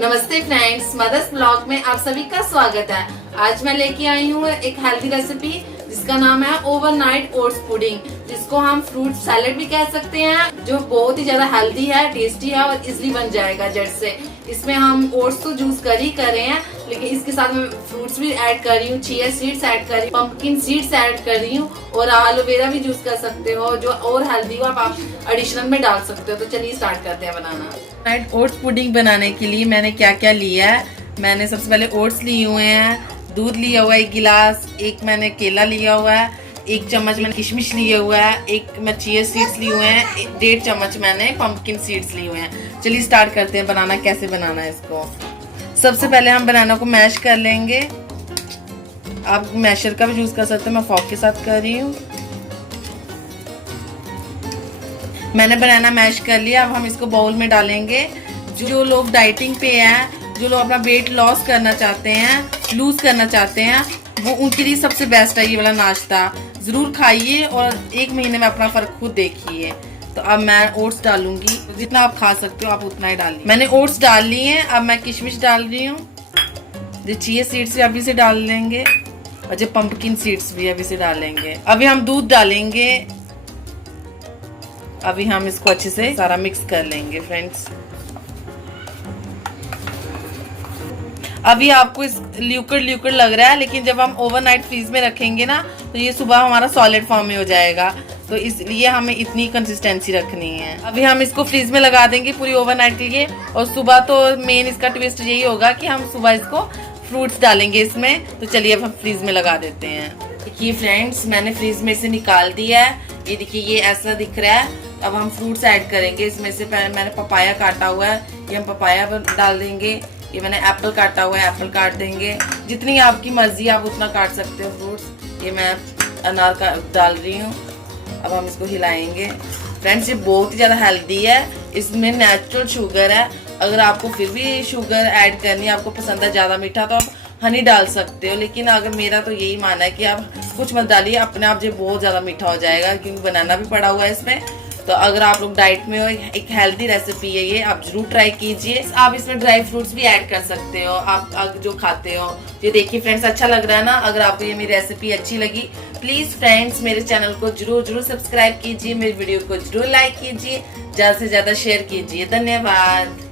नमस्ते friends, mother's blog में आप सभी का स्वागत है। आज मैं लेके आई हूँ एक हेल्दी रेसिपी जिसका नाम है ओवरनाइट ओट्स पुडिंग, जिसको हम फ्रूट सैलेड भी कह सकते हैं, जो बहुत ही ज्यादा हेल्दी है, टेस्टी है और इजीली बन जाएगा झट से। इसमें हम ओट्स तो जूस कर ही कर रहे हैं, लेकिन इसके साथ मैं फ्रूट्स भी ऐड कर रही हूँ, चिया सीड्स ऐड कर रही हूँ, पंपकिन सीड्स ऐड कर रही हूँ और एलोवेरा भी जूस कर सकते हो, जो और हेल्दी हो आप एडिशनल में डाल सकते हो। तो चलिए स्टार्ट करते हैं बनाना। नाइट ओट्स पुडिंग बनाने के लिए मैंने क्या क्या लिया है। मैंने सबसे पहले ओट्स लिए हुए हैं, दूध लिया हुआ है 1 गिलास, एक मैंने केला लिया हुआ है, 1 चम्मच मैंने किशमिश लिए हुआ है, एक मैं चिया सीड्स लिए हुए हैं, 1.5 चम्मच मैंने पंपकिन सीड्स लिए हुए हैं। चलिए स्टार्ट करते हैं बनाना, कैसे बनाना है इसको। सबसे पहले हम बनाना को मैश कर लेंगे। आप मैशर का भी यूज कर सकते हैं, मैं फॉर्क के साथ कर रही हूँ। मैंने बनाना मैश कर लिया। अब हम इसको बाउल में डालेंगे। जो लोग डाइटिंग पे हैं, जो लोग अपना वेट लॉस करना चाहते हैं, लूज करना चाहते हैं, वो उनके लिए सबसे बेस्ट है ये वाला नाश्ता। जरूर खाइए और 1 महीने में अपना फर्क खुद देखिए। तो अब मैं ओट्स डालूंगी, जितना आप खा सकते हो आप उतना ही डालिए। मैंने ओट्स डाल लिए हैं। अब मैं किशमिश डाल रही हूँ, जो चिया सीड्स भी अभी से डाल लेंगे और जो पंपकिन सीड्स भी अभी से डालेंगे। अभी हम दूध डालेंगे। अभी हम इसको अच्छे से सारा मिक्स कर लेंगे फ्रेंड्स। अभी आपको इस लिक्विड लग रहा है, लेकिन जब हम ओवरनाइट फ्रीज में रखेंगे ना, तो ये सुबह हमारा सॉलिड फॉर्म में हो जाएगा। तो इसलिए हमें इतनी कंसिस्टेंसी रखनी है। अभी हम इसको फ्रीज में लगा देंगे पूरी ओवरनाइट के लिए, और सुबह तो मेन इसका ट्विस्ट यही होगा कि हम सुबह इसको फ्रूट्स डालेंगे इसमें। तो चलिए अब हम फ्रीज में लगा देते हैं। देखिए फ्रेंड्स, मैंने फ्रीज में से निकाल दिया है। ये देखिए, ये ऐसा दिख रहा है। अब हम फ्रूट्स ऐड करेंगे इसमें से। पहले मैंने पपाया काटा हुआ है, ये हम पपाया डाल देंगे। ये मैंने एप्पल काटा हुआ है, एप्पल काट देंगे। जितनी आपकी मर्जी आप उतना काट सकते हो फ्रूट्स। ये मैं अनार का डाल रही हूँ। अब हम इसको हिलाएंगे। फ्रेंड्स, ये बहुत ही ज़्यादा हेल्दी है, इसमें नेचुरल शुगर है। अगर आपको फिर भी शुगर ऐड करनी है, आपको पसंद है ज़्यादा मीठा, तो आप हनी डाल सकते हो। लेकिन अगर मेरा तो यही मानना है कि आप कुछ मत डालिए, अपने आप जो बहुत ज़्यादा मीठा हो जाएगा, क्योंकि बनाना भी पड़ा हुआ है इसमें। तो अगर आप लोग डाइट में हो, एक हेल्दी रेसिपी है ये, आप जरूर ट्राई कीजिए। आप इसमें ड्राई फ्रूट्स भी ऐड कर सकते हो, आप जो खाते हो। ये देखिए फ्रेंड्स, अच्छा लग रहा है ना। अगर आपको ये मेरी रेसिपी अच्छी लगी, प्लीज फ्रेंड्स मेरे चैनल को जरूर सब्सक्राइब कीजिए, मेरी वीडियो को जरूर लाइक कीजिए, ज्यादा से ज्यादा शेयर कीजिए। धन्यवाद।